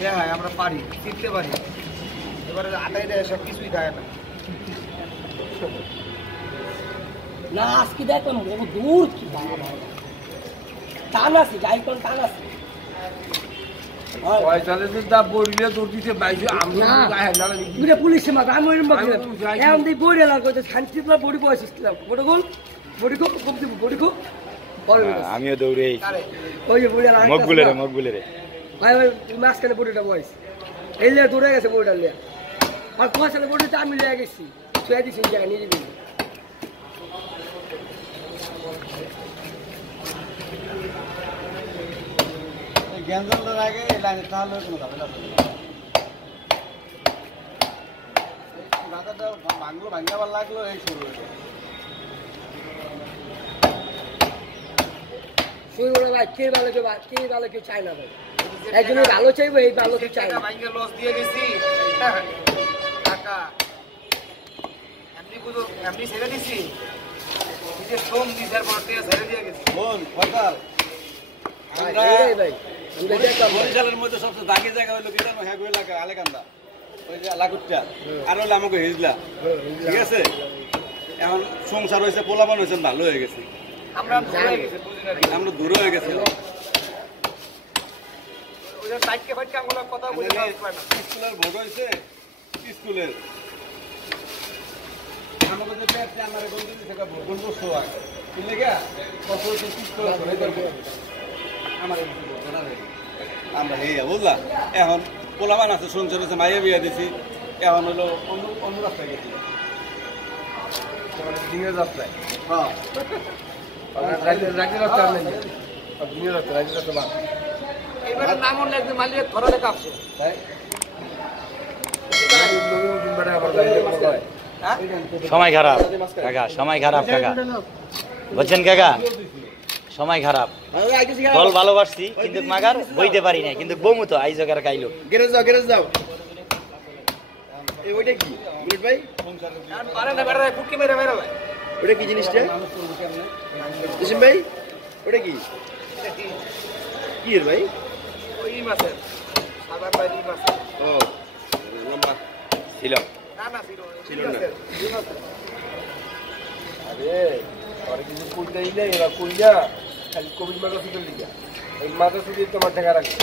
হ্যাঁ আমরা পারি, শিখতে পারি। এবারে আটাই দেয়, সব কিছুই খায় না। না আজকে দেখলাম দূর কি টান আছে, যাই কোন টান আছে। পুলিশের মাথা আমি এখন দিয়ে বই এলার করতে শান্তি বডি বয়স ছিলাম বড় গোল বডি গো বডি গো। আমিও দৌড়ে ওই যে বডি মকবুলের ভাই ভাই মাঝখানে বডিটা বয়স এই লিয়ে দৌড়ে গেছে বডিটা লিয়ে। আর কুয়াশালে বডিটা আমি লিয়ে গেছি, ছুঁয়ে দিচ্ছি জায়গায় নিয়ে যাবি। গ্যাঞ্জামটার আগে লাইনে তাহলে কোনো ঝামেলা হবে না। রাজাটা ভাঙাবার লাগলো, এই শুরু হয়েছে। শুরু করে ভাই কে ভালো কেউ চায় না ভাই। একজনের ভালো চাইবো, এই ভালো কেউ চায় না। ভাঙে লস দিয়ে গেছি টাকা, এমনি ছেড়ে দিছি, নিজের শ্রম নিজের পড়তে ছেড়ে দিয়ে গেছি। বোন কথা বরিশালের মধ্যে সবচেয়ে দাগি জায়গা হলো কি জানো? হ্যাঁ এলাকা আলেকান্দা, ওই যে লাকুটটা, আর হলো আমাকে হিজলা। ঠিক আছে, এখন সংসার হয়েছে, পোলাপান হয়েছে, ভালো হয়ে গেছে। আমরা দূরে হয়ে গেছি। স্কুলের ভোট হয়েছে, স্কুলের আমাকে যে পেটে আমার বন্ধু দিচ্ছে ভোট বসতো হয় বুঝলে গা আমরা বুঝলা। এখন পোলাবান আছে, সংসার হচ্ছে, মাইয়া বিয়া দিছি। এখন হলো অন্য রাস্তায় গেছি, রাস্তায়। হ্যাঁ সময় খারাপ কাকা, সময় খারাপ কাকা, বুঝছেন কাকা? সময় খারাপ, দল ভালোবাসছি কিন্তু মাগার বইতে পারি না, কিন্তু বমু তো আই জায়গার কাইলো। গ্যারেজ যাও ওইটা কি ভাই? ওটা কি জিনিসটা ভাই? ওটা কি কি এর ভাই? ও লম্বা ছিল ছিল না। আরে আর কিছু কইতেই না, এরা কইয়া খালি কোভিড মাদ্রাসাতে লিখা এই মাদ্রাসাতে তোমার টাকা রাখছে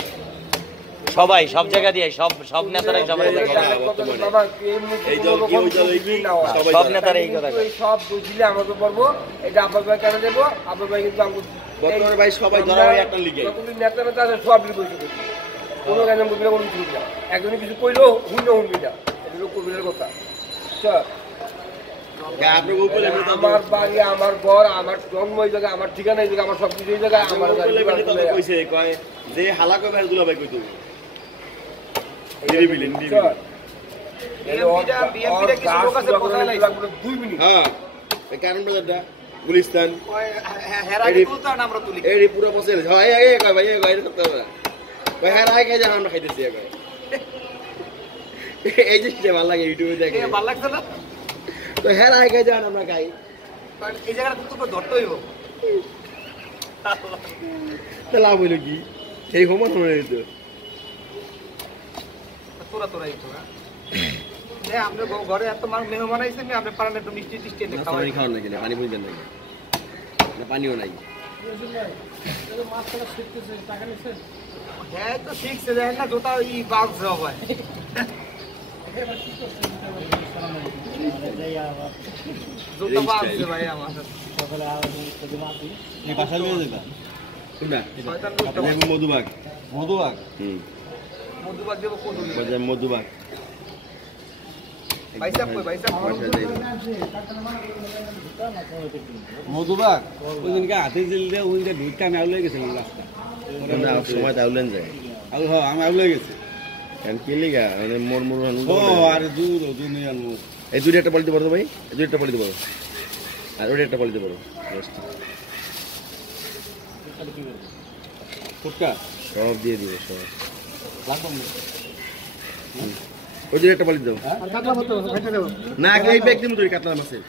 সবাই, সব জায়গা দিয়ে সব নেতারাই সবাই সব নেতারা এই কথা সব বুঝলে আমাকে পারবো। এটা আব্বা ভাই কেন দেবো? আব্বা ভাই কিন্তু বর্তমানে ভাই সবাই ধরা হয় একটা লিগে, নেতা নেতা আছে সব লিখে বসে কোনো গান বুঝলে কোনো কিছু না। একজনে কিছু কইলো হুনবি না, এটা হলো কোভিডের কথা। আমার বাড়ি, আমার ঘর, আমার জন্ম এই জায়গায়, আমার ঠিকানা এই জায়গায়, আমার সবকিছু এই জায়গায়। আমার যে হালা কবে দুলা ভাই কইতো গুলিস্তান পুরো বসে আমরা খাইতেছি। এই জিনিসটা ভালো লাগে, ইউটিউবে দেখে ভালো লাগছে না তো। হ্যাঁ আয় খাই যান আমরা খাই, এই জায়গাটা তো ধরতে হইব। লাভ হইল কি? সেই সমান মনে হইতো তোরা তোরাই তো আপনি ঘরে এত মেহমান আইসে, আপনি পারেন একটু মিষ্টি টিষ্টি খাওয়ান নাকি? পানি বুঝবেন নাকি? পানিও নাই। হ্যাঁ তো শিখছে, দেখেন না জোতা ই বাজছে সবাই। জোতা বাজছে ভাই আমার মধুবাগ মধুবাগ মধুবাগ দেবো মধুবাগ মধুবাগ ওই দিনকে হাতে দিলে ওইটা ঢুকতে আমি আউলে গেছিলাম রাস্তা সময় আউলেন যায়। আমি আউলে গেছি মোর মোর আরে দূর নিয়ে আনবো। এই দুটো একটা পালিতে পারো ভাই, এই দুটো একটা পালিতে পারো, আর ওটা একটা পালিতে পারো। ফুটকা সব দিয়ে দিব, সব ওই দুটো একটা পালিতে দাও না। এই ব্যাগ দিব তুই কাতলা মাছের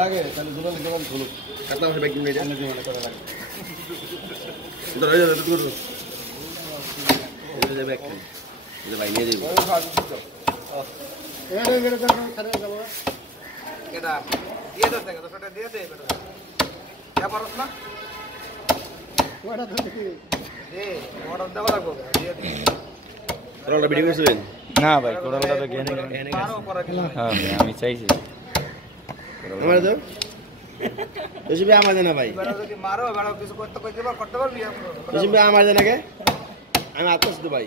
লাগে, তাহলে দোকানে দোকান খোলো। কাতলা মাছের ব্যাগ নিয়ে যা ব্যাগ খাই। ভাই নিয়ে দেবো কেডা দিয়ে দে টাকা তোটা দিয়ে দে বেটা যা পারছ না ওটা তো দে অর্ডার দেওয়া লাগবে দিয়ে দে তোরা ভিডিও করছিলেন না ভাই কোড়ালটা তো জ্ঞানী মারো পরে হ্যাঁ আমি চাইছি আমার তো বেশি বে আমার জানা ভাই বেটা যদি মারো বেটা কিছু করতে করতে পারবি বেশি বে আমার জানা কে আমি আত্মস তো ভাই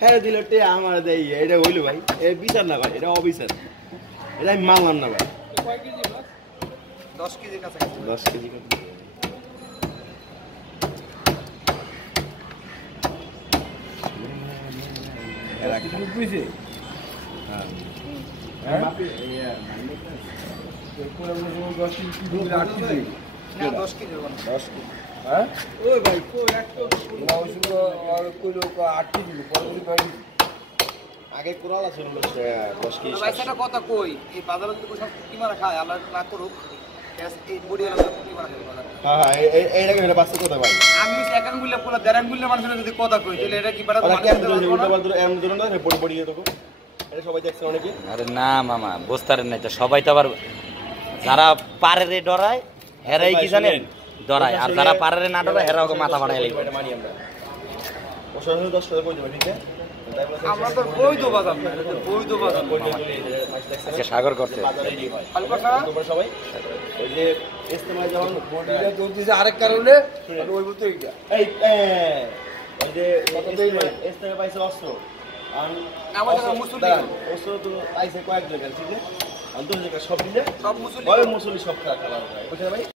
হ্যাঁ দিল টে আমার দেই এটা হইলো ভাই এ বিচার না ভাই এটা অবিচার এটা আমি মানলাম না ভাই কয় কেজি মাছ 10 কেজি কাছে 10 কেজি বুঝছে হ্যাঁ হ্যাঁ মাপি ইয়া পুরো 10 কেজি 8 কেজি না 10 কেজি 10 কেজি হ্যাঁ ওই ভাই কো এক তো না ওই শুধু আর কইলো 8 কেজি পরে আগে কোরাল আছে 10 কেজি পয়সাটা কথা কই এই বাজারে যদি সব কি মারা খায় আল্লাহ না করুক এই বডি আলাদা কি মারা খায় হ্যাঁ এইটাকে এটা বাস্তব কথা ভাই আমি যদি একান গুলে পোলা দেড়ান গুলে মানুষের যদি কথা কই তাহলে এটা কি বেড়া ওরা কি আমি উল্টা পাল্টা এমন ধরুন না বড় বড় ইয়ে দেখো এটা সবাই দেখছে অনেকে আরে না মামা বুঝতারেন নাই তো সবাই তো আবার যারা পারে রে ডরায় হেরাই কি জানেন ডরায় আর যারা পারে রে না ডরায় হেরা ওকে মাথা ফাটাই লাগবে এটা মানি আমরা ওসব 10 টাকা কই দেব ঠিক আছে আমরা তো বৈধ বাজার না এটা বৈধ বাজার আজকে সাগর করতে বাজারেই হয় হালকা খারাপ তোমরা সবাই ওই যে ইস্তেমায় যখন বডিটা দৌড় দিছে আরেক কারণে আর ওই মতো এইটা এই ওই যে ইস্তেমায় পাইছে অস্ত্র আমাদের মুসলিম অস্ত্র তো পাইছে কয়েকজন ঠিক আছে অন্তত সব মিলে সব মুসলিম ওই মুসলিম সব খেলা হয় বুঝছেন ভাই